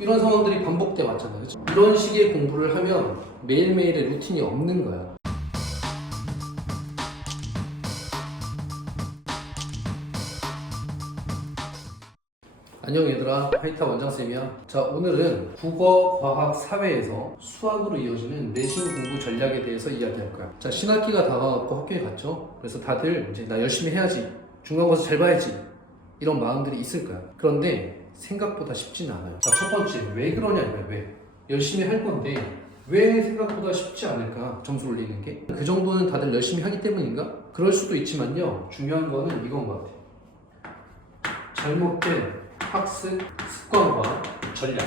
이런 상황들이 반복돼 왔잖아요. 이런 식의 공부를 하면 매일매일의 루틴이 없는 거야. 안녕 얘들아, 하이타 원장쌤이야. 자, 오늘은 국어, 과학, 사회에서 수학으로 이어지는 내신 공부 전략에 대해서 이야기할 거야. 자, 신학기가 다가왔고 학교에 갔죠. 그래서 다들 이제 나 열심히 해야지, 중간고사 잘 봐야지, 이런 마음들이 있을 거야. 그런데 생각보다 쉽지는 않아요. 자, 첫 번째, 왜 그러냐 이거야. 왜? 열심히 할 건데 왜 생각보다 쉽지 않을까? 점수 올리는 게? 그 정도는 다들 열심히 하기 때문인가? 그럴 수도 있지만요, 중요한 거는 이건 것 같아. 잘못된 학습 습관과 전략.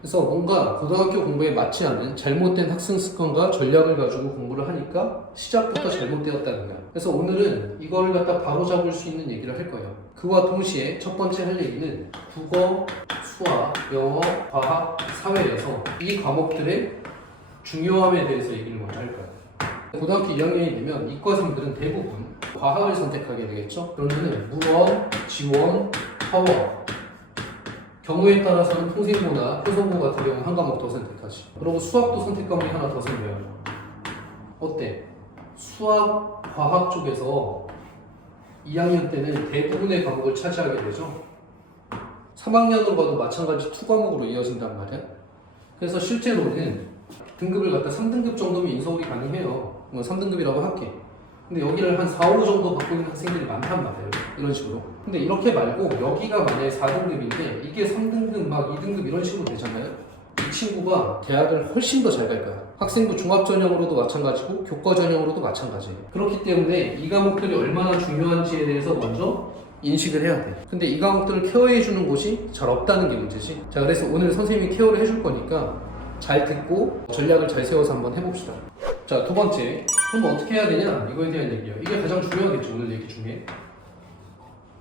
그래서 뭔가 고등학교 공부에 맞지 않은 잘못된 학습 습관과 전략을 가지고 공부를 하니까 시작부터 잘못되었다는 거야. 그래서 오늘은 이걸 갖다 바로잡을 수 있는 얘기를 할 거예요. 그와 동시에 첫 번째 할 얘기는 국어, 수학, 영어, 과학, 사회에서 이 과목들의 중요함에 대해서 얘기를 먼저 할 거예요. 고등학교 2학년이 되면 이과생들은 대부분 과학을 선택하게 되겠죠. 그러면은 물원, 지원, 화원, 경우에 따라서는 통생고나 표성고 같은 경우는 한 과목 더 선택하지. 그리고 수학도 선택 과목이 하나 더 생겨요. 어때? 수학, 과학 쪽에서 2학년 때는 대부분의 과목을 차지하게 되죠. 3학년으로 가도 마찬가지 2과목으로 이어진단 말이야. 그래서 실제로는 등급을 갖다 3등급 정도면 인서울이 가능해요. 3등급이라고 할게. 근데 여기를 한 4, 5 정도 받고 있는 학생들이 많단 말이에요. 이런 식으로. 근데 이렇게 말고 여기가 만약에 4등급인데 이게 3등급 막 2등급 이런 식으로 되잖아요. 이 친구가 대학을 훨씬 더 잘 갈 거야. 학생부 종합전형으로도 마찬가지고 교과전형으로도 마찬가지예요. 그렇기 때문에 이 과목들이 얼마나 중요한지에 대해서 먼저 인식을 해야 돼. 근데 이 과목들을 케어해주는 곳이 잘 없다는 게 문제지. 자, 그래서 오늘 선생님이 케어를 해줄 거니까 잘 듣고 전략을 잘 세워서 한번 해봅시다. 자, 두 번째, 그럼 어떻게 해야 되냐? 이거에 대한 얘기예요. 이게 가장 중요하겠죠, 오늘 얘기 중에.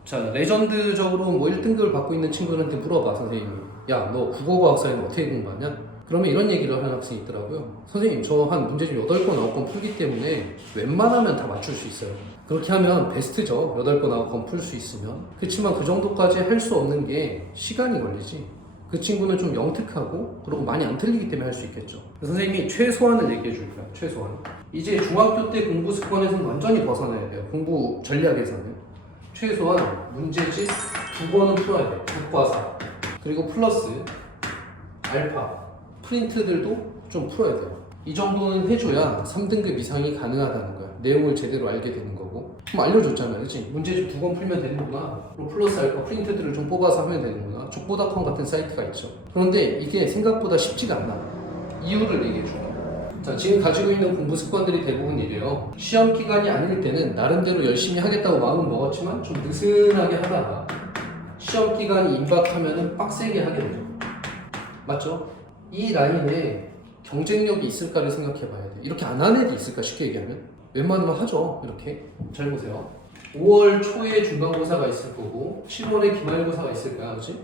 자, 레전드적으로 뭐 1등급을 받고 있는 친구들한테 물어봐, 선생님이. 야, 너 국어과학사에는 어떻게 공부하냐? 그러면 이런 얘기를 하는 학생이 있더라고요. 선생님, 저 한 문제집 8권, 9권 풀기 때문에 웬만하면 다 맞출 수 있어요. 그렇게 하면 베스트죠. 8권, 9권 풀 수 있으면. 그렇지만 그 정도까지 할 수 없는 게 시간이 걸리지. 그 친구는 좀 영특하고 그리고 많이 안 틀리기 때문에 할 수 있겠죠. 선생님이 최소한을 얘기해 줄 거야. 최소한. 이제 중학교 때 공부 습관에서는 완전히 벗어나야 돼요. 공부 전략에서는. 최소한 문제집 2권은 풀어야 돼. 국과사. 그리고 플러스 알파, 프린트들도 좀 풀어야 돼요. 이 정도는 해줘야 3등급 이상이 가능하다는 거야. 내용을 제대로 알게 되는 거고. 그럼 알려줬잖아, 그치? 문제집 2권 풀면 되는구나. 그리고 플러스 알파 프린트들을 좀 뽑아서 하면 되는구나. 족보닷컴 같은 사이트가 있죠. 그런데 이게 생각보다 쉽지가 않아. 이유를 얘기해줄게. 자, 지금 가지고 있는 공부 습관들이 대부분 이래요. 시험 기간이 아닐 때는 나름대로 열심히 하겠다고 마음은 먹었지만 좀 느슨하게 하다가 시험 기간이 임박하면은 빡세게 하게 되죠. 맞죠? 이 라인에 경쟁력이 있을까를 생각해 봐야 돼. 이렇게 안 하는 애도 있을까, 쉽게 얘기하면? 웬만하면 하죠. 이렇게. 잘 보세요. 5월 초에 중간고사가 있을 거고 7월에 기말고사가 있을 거야, 그렇지?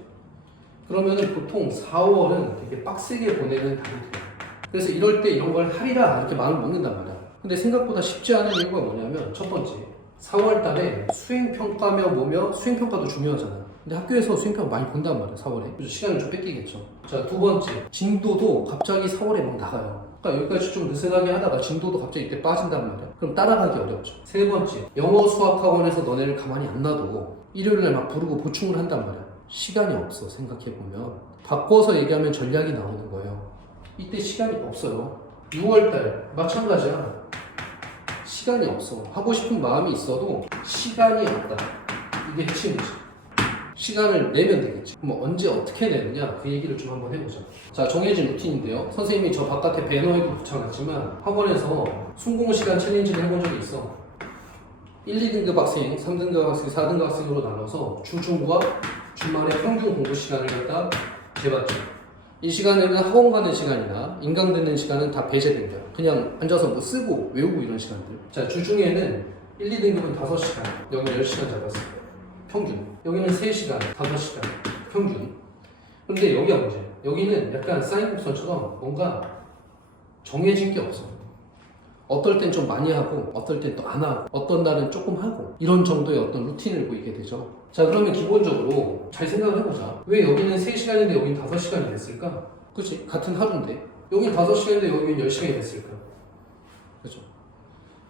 그러면은 보통 4, 5월은 되게 빡세게 보내는 달이 돼요. 그래서 이럴 때 이런 걸 하리라 이렇게 마음을 먹는단 말이야. 근데 생각보다 쉽지 않은 이유가 뭐냐면, 첫 번째, 4월 달에 수행평가며 뭐며, 수행평가도 중요하잖아. 근데 학교에서 수행평가 많이 본단 말이야, 4월에. 그래서 시간을 좀 뺏기겠죠. 자, 두 번째, 진도도 갑자기 4월에 막 나가요. 그러니까 여기까지 좀 느슨하게 하다가 진도도 갑자기 이때 빠진단 말이야. 그럼 따라가기 어렵죠. 세 번째, 영어 수학학원에서 너네를 가만히 안 놔두고 일요일날 막 부르고 보충을 한단 말이야. 시간이 없어, 생각해보면. 바꿔서 얘기하면 전략이 나오는 거예요. 이때 시간이 없어요. 6월달 마찬가지야. 시간이 없어. 하고 싶은 마음이 있어도 시간이 없다. 이게 핵심이지. 시간을 내면 되겠지. 그럼 언제 어떻게 내느냐, 그 얘기를 좀 한번 해보자. 자, 정해진 루틴인데요. 선생님이 저 바깥에 배너에도 붙여놨지만 학원에서 순공시간 챌린지를 해본 적이 있어. 1, 2등급 학생, 3등급 학생, 4등급 학생으로 나눠서 주중과 주말에 평균 공부 시간을 갖다 재봤죠. 이 시간에는 학원 가는 시간이나 인강 듣는 시간은 다 배제된 거야. 그냥 앉아서 뭐 쓰고 외우고 이런 시간들. 자, 주중에는 1, 2등급은 5시간, 여기 10시간 잡았어요. 평균. 여기는 3시간, 5시간, 평균. 근데 여기가 문제야. 여기는 약간 사인곡선처럼 뭔가 정해진 게 없어. 어떨 땐 좀 많이 하고 어떨 땐 또 안 하고 어떤 날은 조금 하고 이런 정도의 어떤 루틴을 보이게 되죠. 자, 그러면 기본적으로 잘 잘 생각을 해보자. 왜 여기는 3시간인데 여긴 5시간이 됐을까? 그치? 같은 하루인데 여긴 5시간인데 여긴 10시간이 됐을까? 그죠?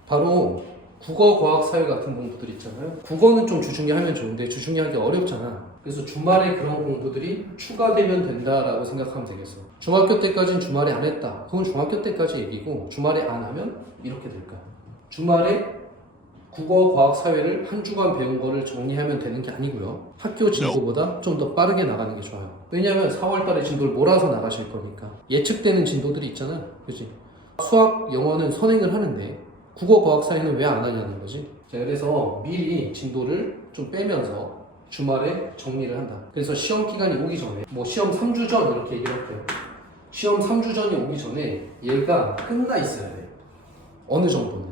바로 국어, 과학, 사회 같은 공부들 있잖아요. 국어는 좀 주중에 하면 좋은데 주중에 하기 어렵잖아. 그래서 주말에 그런 공부들이 추가되면 된다라고 생각하면 되겠어. 중학교 때까지는 주말에 안 했다. 그건 중학교 때까지 얘기고 주말에 안 하면 이렇게 될까? 주말에 국어, 과학, 사회를 한 주간 배운 거를 정리하면 되는 게 아니고요. 학교 진도보다 좀 더 빠르게 나가는 게 좋아요. 왜냐하면 4월 달에 진도를 몰아서 나가실 거니까. 예측되는 진도들이 있잖아. 그치? 수학, 영어는 선행을 하는데 국어, 과학, 사회는 왜 안 하냐는 거지. 자, 그래서 미리 진도를 좀 빼면서 주말에 정리를 한다. 그래서 시험 기간이 오기 전에 뭐 시험 3주 전 이렇게 얘기를 할게요. 시험 3주 전이 오기 전에 얘가 끝나 있어야 돼. 어느 정도는.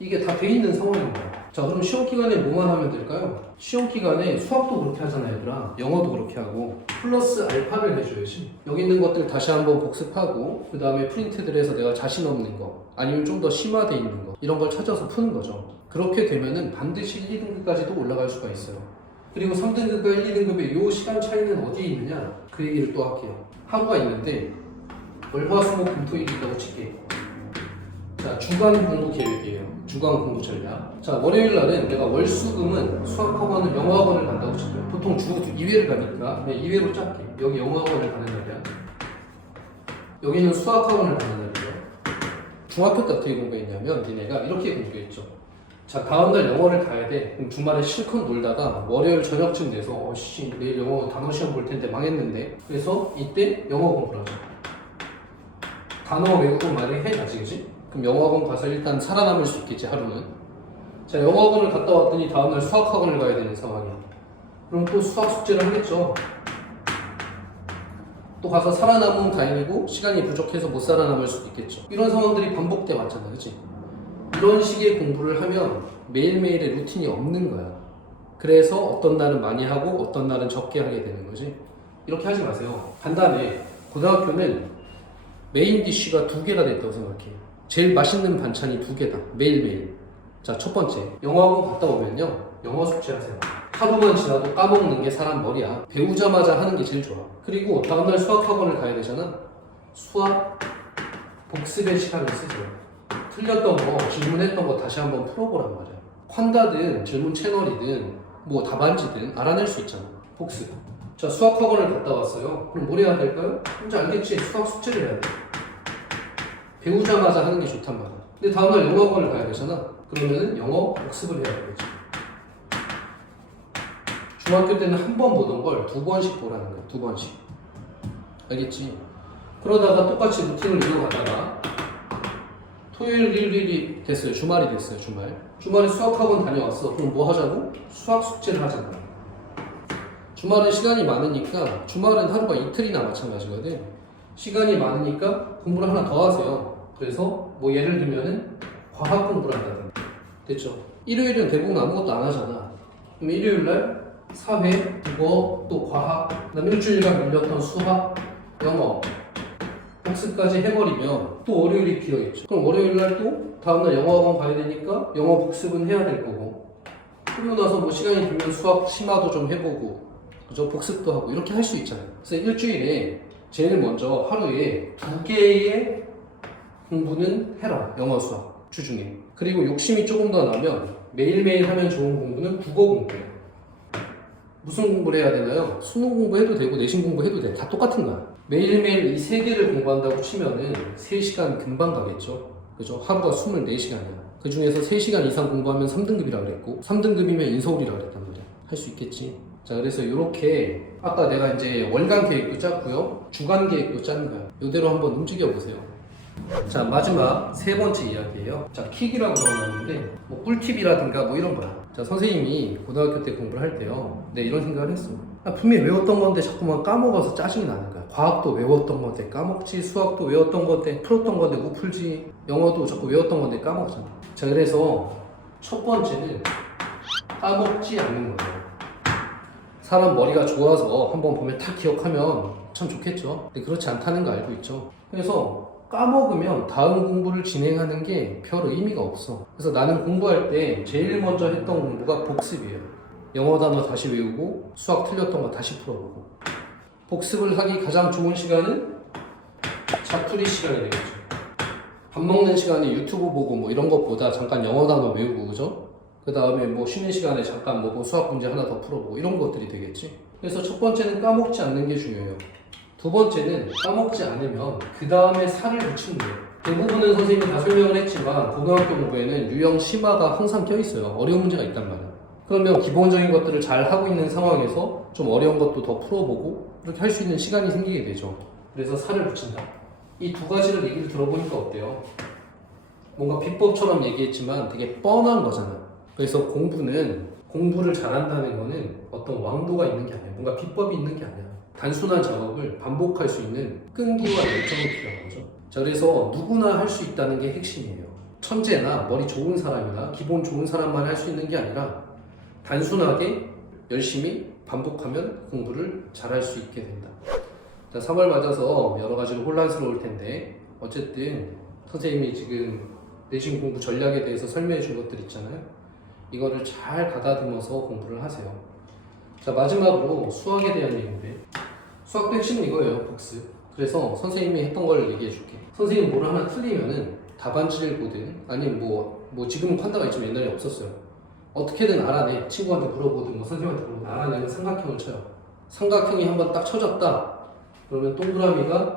이게 다 돼 있는 상황인 거야. 자, 그럼 시험 기간에 뭐만 하면 될까요? 시험 기간에 수학도 그렇게 하잖아요, 얘들아. 영어도 그렇게 하고 플러스 알파를 해줘야지. 여기 있는 것들 다시 한번 복습하고 그 다음에 프린트들 해서 내가 자신 없는 거 아니면 좀 더 심화돼 있는 거 이런 걸 찾아서 푸는 거죠. 그렇게 되면은 반드시 1, 2등급까지도 올라갈 수가 있어요. 그리고 3등급과 1, 2등급의 요 시간 차이는 어디에 있느냐? 그 얘기를 또 할게요. 하루가 있는데 월화수목금토일이 있다고 칠게. 자, 주간 공부 계획이에요. 주간 공부 전략. 자, 월요일 날은 내가 월수금은 수학학원을 영어학원을 간다고 칠게요. 보통 주 2회를 가니까 그냥 2회로 짤게. 여기 영어학원을 가는 날이야. 여기는 수학학원을 가는 날이에요. 중학교 때 어떻게 공부했냐면 니네가 이렇게 공부했죠. 자, 다음날 영어를 가야 돼. 그럼 주말에 실컷 놀다가 월요일 저녁쯤 돼서 내일 영어 단어 시험 볼 텐데 망했는데. 그래서 이때 영어 공부를 하죠. 단어 외우고 만약에 해야지, 그지? 그럼 영어학원 가서 일단 살아남을 수 있겠지, 하루는. 자, 영어학원을 갔다 왔더니 다음날 수학학원을 가야 되는 상황이야. 그럼 또 수학 숙제를 하겠죠. 또 가서 살아남으면 다행이고 시간이 부족해서 못 살아남을 수도 있겠죠. 이런 상황들이 반복돼 왔잖아, 그치? 이런 식의 공부를 하면 매일매일의 루틴이 없는 거야. 그래서 어떤 날은 많이 하고 어떤 날은 적게 하게 되는 거지. 이렇게 하지 마세요. 간단해. 고등학교는 메인 디쉬가 2개가 됐다고 생각해. 제일 맛있는 반찬이 2개다. 매일매일. 자, 첫 번째. 영어학원 갔다 오면요. 영어 숙제하세요. 하루만 지나도 까먹는 게 사람 머리야. 배우자마자 하는 게 제일 좋아. 그리고 다음날 수학학원을 가야 되잖아. 수학 복습의 시간을 쓰죠. 틀렸던 거, 질문했던 거 다시 한번 풀어보란 말이야. 환다든 질문 채널이든 뭐 답안지든 알아낼 수 있잖아. 복습. 자, 수학학원을 갔다 왔어요. 그럼 뭘 해야 될까요? 혼자 알겠지? 수학 숙제를 해야 돼. 배우자마자 하는 게 좋단 말이야. 근데 다음날 영어학원을 가야 되잖아. 그러면은 영어 복습을 해야 되겠지. 중학교 때는 한 번 보던 걸 2번씩 보라는 거야. 2번씩. 알겠지? 그러다가 똑같이 루틴을 이어가다가 토요일, 일요일이 됐어요. 주말이 됐어요. 주말에 수학학원 다녀왔어. 그럼 뭐 하자고? 수학 숙제를 하자고. 주말은 시간이 많으니까 주말은 하루가 이틀이나 마찬가지거든. 시간이 많으니까 공부를 하나 더 하세요. 그래서 뭐 예를 들면은 과학 공부를 한다든지. 됐죠? 일요일은 대부분 아무것도 안 하잖아. 그럼 일요일날 사회, 국어, 또 과학, 그다음 일주일간 밀렸던 수학, 영어 복습까지 해버리면 또 월요일이 비어있죠. 그럼 월요일날 또 다음날 영어학원 가야 되니까 영어 복습은 해야 될 거고, 그리고 나서 뭐 시간이 되면 수학 심화도 좀 해보고, 그죠? 복습도 하고 이렇게 할 수 있잖아요. 그래서 일주일에 제일 먼저 하루에 2개의 공부는 해라. 영어 수학 주중에. 그리고 욕심이 조금 더 나면 매일매일 하면 좋은 공부는 국어 공부예요. 무슨 공부를 해야 되나요? 수능 공부해도 되고 내신 공부해도 돼. 다 똑같은 거야. 매일매일 이 3개를 공부한다고 치면은 3시간 금방 가겠죠. 그죠? 하루가 24시간이야. 그 중에서 3시간 이상 공부하면 3등급이라 그랬고 3등급이면 인서울이라 그랬단 말이야. 할 수 있겠지. 자, 그래서 이렇게 아까 내가 이제 월간 계획도 짰고요. 주간 계획도 짠 거야. 이대로 한번 움직여 보세요. 자, 마지막 3번째 이야기예요. 자, 킥이라고 적어놨는데 뭐 꿀팁이라든가 뭐 이런 거야. 자, 선생님이 고등학교 때 공부를 할 때요, 네, 이런 생각을 했어. 분명히 외웠던 건데 자꾸만 까먹어서 짜증이 나는 거야. 과학도 외웠던 건데 까먹지, 수학도 외웠던 건데 풀었던 건데 못 풀지, 영어도 자꾸 외웠던 건데 까먹잖아. 자, 그래서 첫 번째는 까먹지 않는 거예요. 사람 머리가 좋아서 한번 보면 다 기억하면 참 좋겠죠. 근데 그렇지 않다는 거 알고 있죠. 그래서 까먹으면 다음 공부를 진행하는 게 별 의미가 없어. 그래서 나는 공부할 때 제일 먼저 했던 공부가 복습이에요. 영어 단어 다시 외우고 수학 틀렸던 거 다시 풀어보고. 복습을 하기 가장 좋은 시간은 자투리 시간이 되겠죠. 밥 먹는 시간에 유튜브 보고 뭐 이런 것보다 잠깐 영어 단어 외우고, 그죠? 그 다음에 뭐 쉬는 시간에 잠깐 뭐 수학 문제 하나 더 풀어보고 이런 것들이 되겠지. 그래서 첫 번째는 까먹지 않는 게 중요해요. 두 번째는 까먹지 않으면 그 다음에 살을 붙이는 거예요. 대부분은 선생님이 다 설명을 했지만 고등학교 공부에는 유형 심화가 항상 껴있어요. 어려운 문제가 있단 말이에요. 그러면 기본적인 것들을 잘 하고 있는 상황에서 좀 어려운 것도 더 풀어보고 이렇게 할 수 있는 시간이 생기게 되죠. 그래서 살을 붙인다. 이 두 가지를 얘기를 들어보니까 어때요? 뭔가 비법처럼 얘기했지만 되게 뻔한 거잖아요. 그래서 공부를 잘한다는 거는 어떤 왕도가 있는 게 아니에요. 뭔가 비법이 있는 게 아니야. 단순한 작업을 반복할 수 있는 끈기와 열정이 필요한 거죠. 자, 그래서 누구나 할 수 있다는 게 핵심이에요. 천재나 머리 좋은 사람이나 기본 좋은 사람만 할 수 있는 게 아니라 단순하게 열심히 반복하면 공부를 잘할 수 있게 된다. 자, 3월 맞아서 여러 가지로 혼란스러울 텐데 어쨌든 선생님이 지금 내신 공부 전략에 대해서 설명해 준 것들 있잖아요. 이거를 잘 가다듬어서 공부를 하세요. 자, 마지막으로 수학에 대한 얘기인데 수학도 핵심은 이거예요. 복습. 그래서 선생님이 했던 걸 얘기해 줄게. 선생님 뭘 하나 틀리면은 답안지를 보든 아니면 뭐 지금은 판다가 있지만 옛날에 없었어요. 어떻게든 알아내. 친구한테 물어보든 뭐 선생님한테 물어보든 알아내면 삼각형을 쳐요. 삼각형이 한번 딱 쳐졌다. 그러면 동그라미가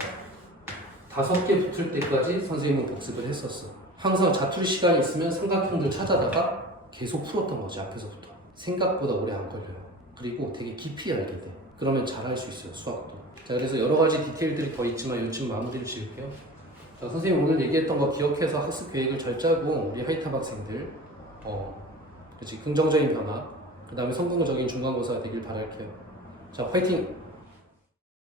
5개 붙을 때까지 선생님은 복습을 했었어. 항상 자투리 시간이 있으면 삼각형들 찾아다가 계속 풀었던 거지. 앞에서부터. 생각보다 오래 안 걸려요. 그리고 되게 깊이 알게 돼. 그러면 잘할 수 있어요. 수학도. 자, 그래서 여러 가지 디테일들이 더 있지만 요즘 마무리를 지을게요. 자, 선생님 오늘 얘기했던 거 기억해서 학습 계획을 잘 짜고 우리 하이탑 학생들 그렇지, 긍정적인 변화, 그 다음에 성공적인 중간고사 되길 바랄게요. 자, 화이팅!